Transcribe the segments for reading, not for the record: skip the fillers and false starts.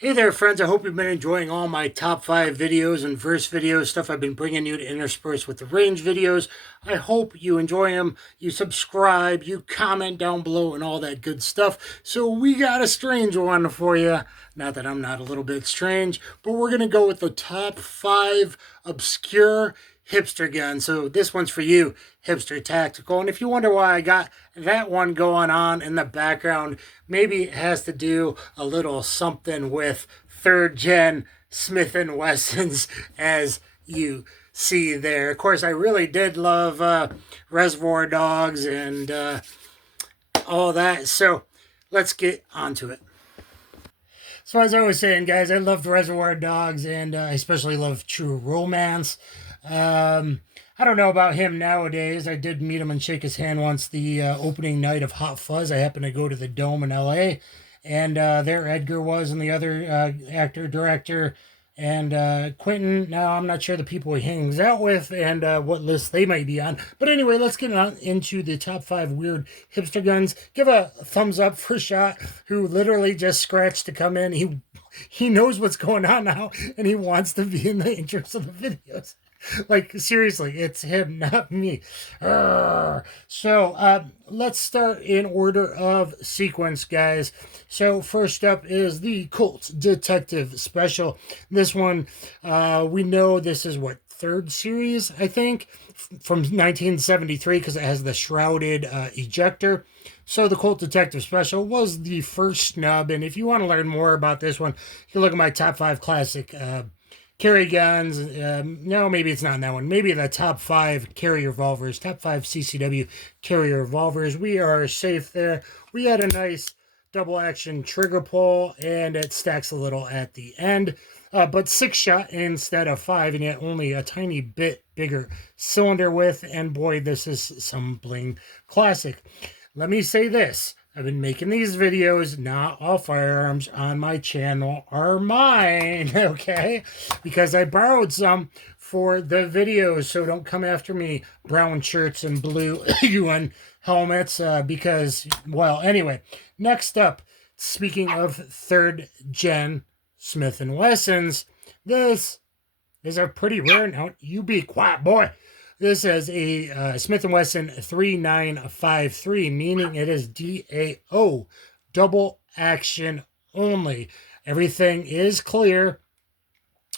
Hey there, friends. I hope you've been enjoying all my top 5 videos and verse videos, stuff I've been bringing you to intersperse with the range videos. I hope you enjoy them. You subscribe, you comment down below, and all that good stuff. So we got a strange one for you. Not that I'm not a little bit strange, but we're going to go with the top 5 obscure hipster guns. So this one's for you, Hipster Tactical. And if you wonder why I got that one going on in the background, maybe it has to do a little something with third gen Smith & Wessons, as you see there. Of course, I really did love Reservoir Dogs and all that. So let's get onto it. So as I was saying, guys, I loved Reservoir Dogs, and I especially love True Romance. I don't know about him nowadays. I did meet him and shake his hand once the opening night of Hot Fuzz. I happened to go to the Dome in L.A., and there Edgar was, and the other actor, director, and Quentin. Now, I'm not sure the people he hangs out with and what list they might be on. But anyway, let's get on into the top 5 weird hipster guns. Give a thumbs up for Shot, who literally just scratched to come in. He knows what's going on now, and he wants to be in the intros of the videos. Like, seriously, it's him, not me. So, let's start in order of sequence, guys. So, first up is the Colt Detective Special. This one, we know this is, what, third series, I think, from 1973, because it has the shrouded ejector. So the Colt Detective Special was the first snub, and if you want to learn more about this one, you can look at my top 5 classic carry guns. No, maybe it's not in that one. Maybe the top 5 carry revolvers, top 5 CCW carry revolvers. We are safe there. We had a nice double action trigger pull, and it stacks a little at the end. But 6 shot instead of 5, and yet only a tiny bit bigger cylinder width. And boy, this is some bling classic. Let me say this. I've been making these videos. Not all firearms on my channel are mine, okay? Because I borrowed some for the videos, so don't come after me, brown shirts and blue UN helmets, because, well, anyway. Next up, speaking of third gen Smith & Wessons, this is a pretty rare note. You be quiet, boy. This is a Smith & Wesson 3953, meaning it is DAO, double action only. Everything is clear,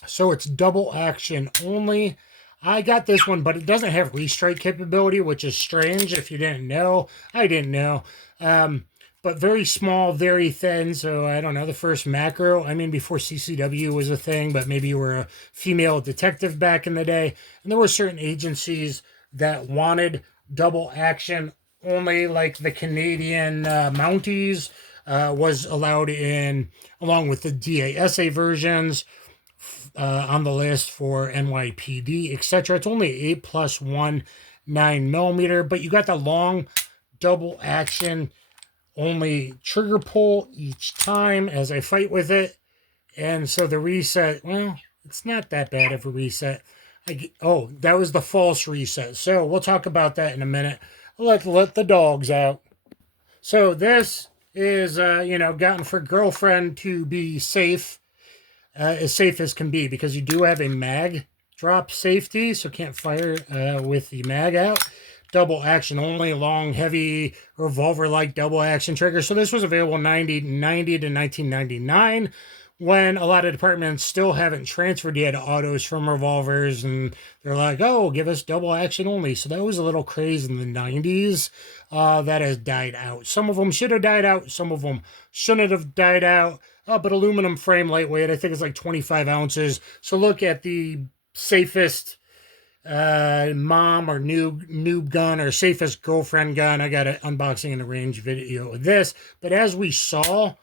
so it's double action only. I got this one, but it doesn't have restrike capability, which is strange if you didn't know. I didn't know. But very small, very thin, so I don't know, the first macro, I mean, before CCW was a thing, but maybe you were a female detective back in the day, and there were certain agencies that wanted double action only, like the Canadian Mounties was allowed in, along with the DASA versions on the list for NYPD, etc. It's only 8+1 9mm, but you got the long double action only trigger pull each time as I fight with it. And so the reset, well, it's not that bad of a reset. Oh, that was the false reset. So we'll talk about that in a minute. Let the dogs out. So this is, gotten for girlfriend to be safe as can be, because you do have a mag drop safety, so can't fire with the mag out. Double action only, long, heavy, revolver-like double action trigger. So this was available 1990 to 1999, when a lot of departments still haven't transferred yet autos from revolvers, and they're like, oh, give us double action only. So that was a little craze in the 90s. That has died out. Some of them should have died out. Some of them shouldn't have died out. But aluminum frame, lightweight, I think it's like 25 ounces. So look at the safest mom or noob gun, or safest girlfriend gun. I got an unboxing and a range video of this. But as we saw,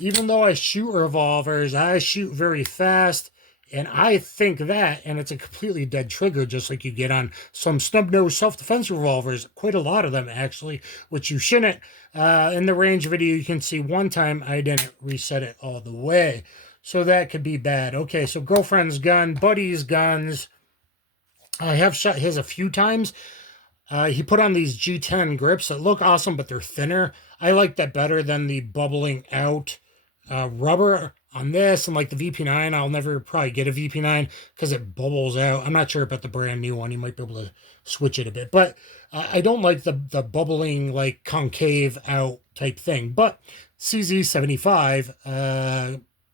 even though I shoot revolvers, I shoot very fast, and I think that, and it's a completely dead trigger, just like you get on some snub-nose self-defense revolvers, quite a lot of them actually, which you shouldn't. In the range video, you can see one time I didn't reset it all the way, so that could be bad. Okay, so girlfriend's gun, buddy's guns. I have shot his a few times. He put on these G10 grips that look awesome, but they're thinner. I like that better than the bubbling out rubber on this, and like the VP9, I'll never probably get a VP9 because it bubbles out. I'm not sure about the brand new one. You might be able to switch it a bit, but I don't like the bubbling, like concave out type thing. But CZ75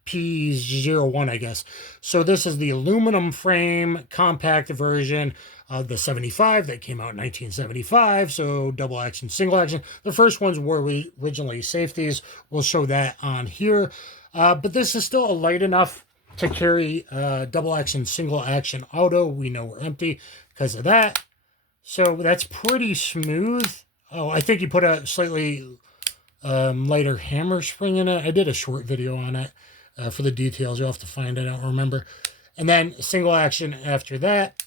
P01, I guess. So this is the aluminum frame compact version of the 75 that came out in 1975. So double action, single action. The first ones were originally safeties. We'll show that on here. But this is still light enough to carry double action, single action auto. We know we're empty because of that. So that's pretty smooth. Oh, I think you put a slightly lighter hammer spring in it. I did a short video on it for the details. You'll have to find it. I don't remember. And then single action after that.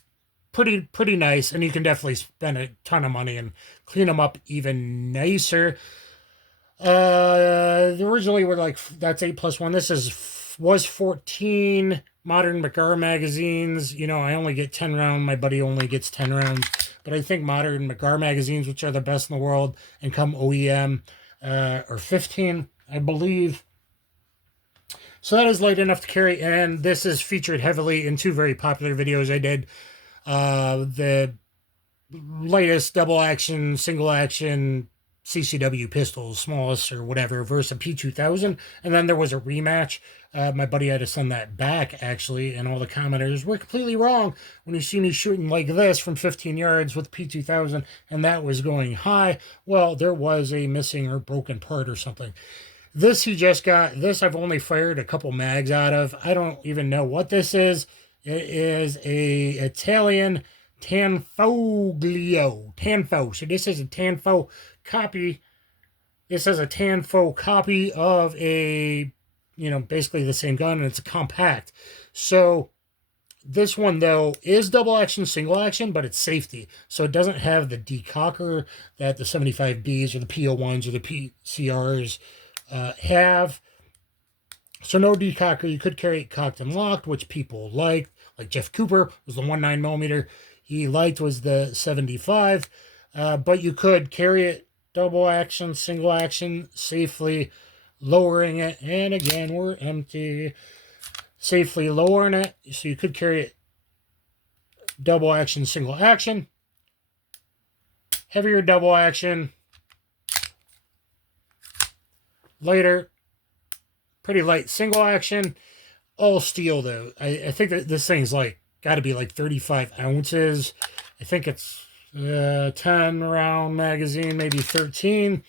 Pretty nice. And you can definitely spend a ton of money and clean them up even nicer. Originally we're like, that's 8+1. This was 14 modern McGar magazines. You know, I only get 10 round. My buddy only gets 10 rounds. But I think modern McGar magazines, which are the best in the world and come OEM, are 15, I believe. So that is light enough to carry. And this is featured heavily in two very popular videos I did. The latest double action, single action CCW pistols, smallest or whatever, versus a P2000. And then there was a rematch. My buddy had to send that back, actually, and all the commenters were completely wrong when you see me shooting like this from 15 yards with P2000, and that was going high. Well, there was a missing or broken part or something. This he just got. This I've only fired a couple mags out of. I don't even know what this is. It is a Italian Tanfo. So this is a Tanfo copy. This is a Tanfo copy of a, you know, basically the same gun, and it's a compact. So this one, though, is double action, single action, but it's safety. So it doesn't have the decocker that the 75Bs or the PO1s or the PCRs have. So no decocker. You could carry it cocked and locked, which people liked. Like Jeff Cooper was the 19mm. He liked was the 75. But you could carry it double action, single action, safely lowering it. And again, we're empty. Safely lowering it. So you could carry it double action, single action. Heavier double action. Lighter. Pretty light single action. All steel, though. I think that this thing's like got to be like 35 ounces. I think it's 10 round magazine, maybe 13.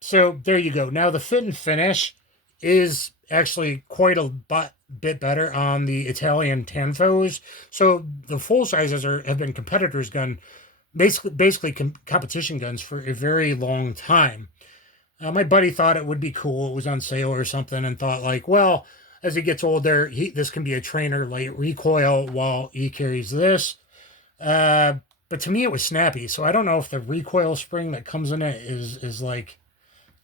So there you go. Now the fit and finish is actually quite a bit better on the Italian Tanfos. So the full sizes have been competitors' gun, basically competition guns for a very long time. My buddy thought it would be cool. It was on sale or something, and thought like, well, as he gets older, this can be a trainer light recoil while he carries this. But to me, it was snappy. So I don't know if the recoil spring that comes in it is like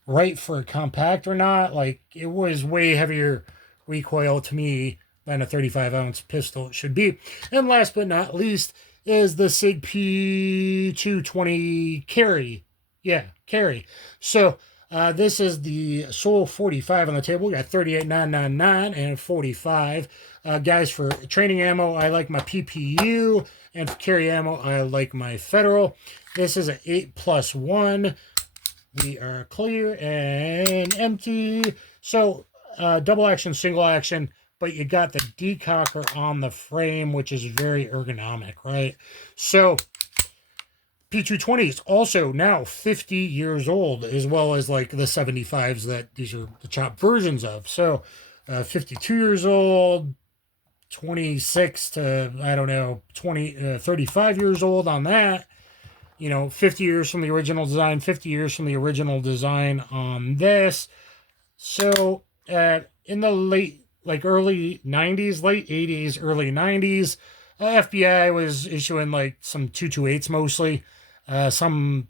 right for a compact or not. Like, it was way heavier recoil to me than a 35-ounce pistol should be. And last but not least is the Sig P220 Carry. Yeah, Carry. So this is the Soul 45 on the table. We got 38,999 and 45. Guys, for training ammo, I like my PPU. And for carry ammo, I like my Federal. This is an 8+1. We are clear and empty. So, double action, single action, but you got the decocker on the frame, which is very ergonomic, right? So, P220 is also now 50 years old, as well as like the 75s that these are the chopped versions of. So, 52 years old, 26 to, I don't know, 35 years old on that. You know, 50 years from the original design, 50 years from the original design on this. So, in the early 90s, late 80s, early 90s, FBI was issuing like some 228s mostly, some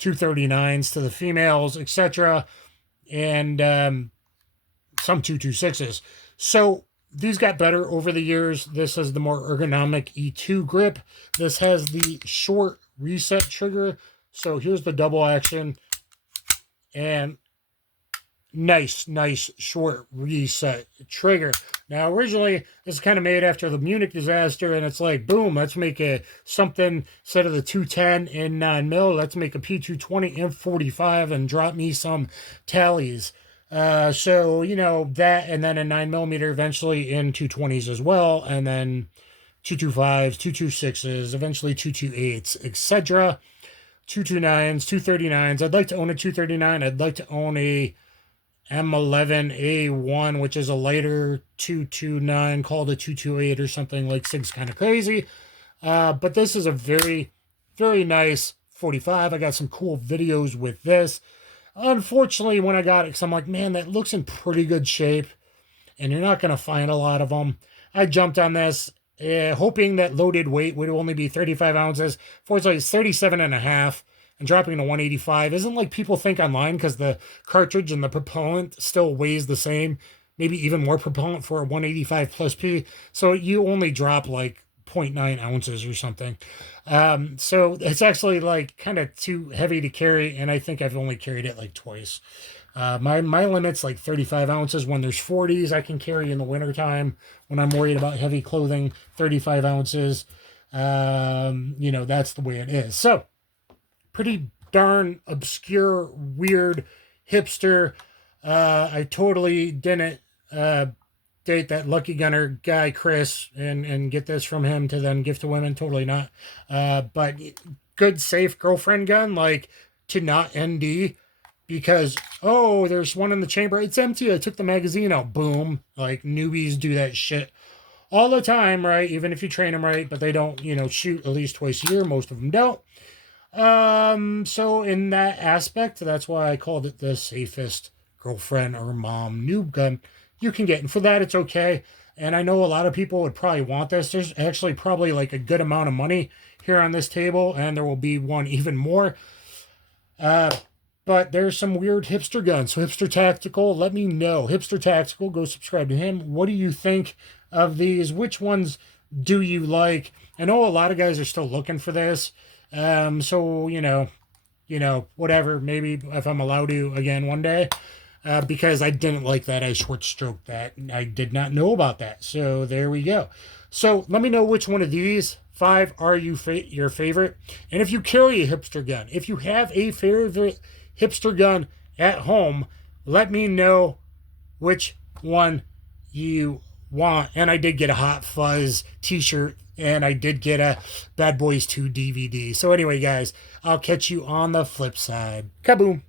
239s to the females, etc., and some 226s. So, these got better over the years. This has the more ergonomic E2 grip. This has the short reset trigger. So here's the double action. And nice short reset trigger. Now originally this is kind of made after the Munich disaster, and it's like, boom, let's make a something instead of the 210 in 9mm, let's make a P220 in 45 and drop me some tallies. So you know that, and then a 9mm eventually in 220s as well, and then 225s, 226s, eventually 228s, etc. 229s, 239s. I'd like to own a 239. I'd like to own a M11A1, which is a lighter 229 called a 228 or something. Like Sig's kind of crazy. But this is a very, very nice 45. I got some cool videos with this. Unfortunately, when I got it, because I'm like, man, that looks in pretty good shape, and you're not going to find a lot of them. I jumped on this, hoping that loaded weight would only be 35 ounces. Fortunately, it's 37 and a half, and dropping to 185 isn't like people think online, because the cartridge and the propellant still weighs the same, maybe even more propellant for a 185 plus P. So you only drop like 0.9 ounces or something. So it's actually like kind of too heavy to carry, and I think I've only carried it like twice. My limit's like 35 ounces. When there's 40s, I can carry in the wintertime when I'm worried about heavy clothing, 35 ounces. You know, that's the way it is. So, pretty darn obscure, weird, hipster. I totally didn't date that Lucky Gunner guy, Chris, and get this from him to then give to women. Totally not. But good, safe girlfriend gun, like to not ND. Because, oh, there's one in the chamber. It's empty. I took the magazine out. Boom. Like, newbies do that shit all the time, right? Even if you train them right, but they don't, you know, shoot at least twice a year. Most of them don't. So in that aspect, that's why I called it the safest girlfriend or mom noob gun you can get. And for that, it's okay. And I know a lot of people would probably want this. There's actually probably like a good amount of money here on this table, and there will be one even more. But there's some weird hipster guns. So Hipster Tactical, let me know. Hipster Tactical, go subscribe to him. What do you think of these? Which ones do you like? I know a lot of guys are still looking for this. So, you know, whatever. Maybe if I'm allowed to again one day. Because I didn't like that. I short stroked that. I did not know about that. So there we go. So let me know which one of these 5 are your favorite. And if you carry a hipster gun, if you have a favorite hipster gun at home, let me know which one you want. And I did get a Hot Fuzz t-shirt, and I did get a Bad Boys 2 DVD. So anyway, guys, I'll catch you on the flip side. Kaboom.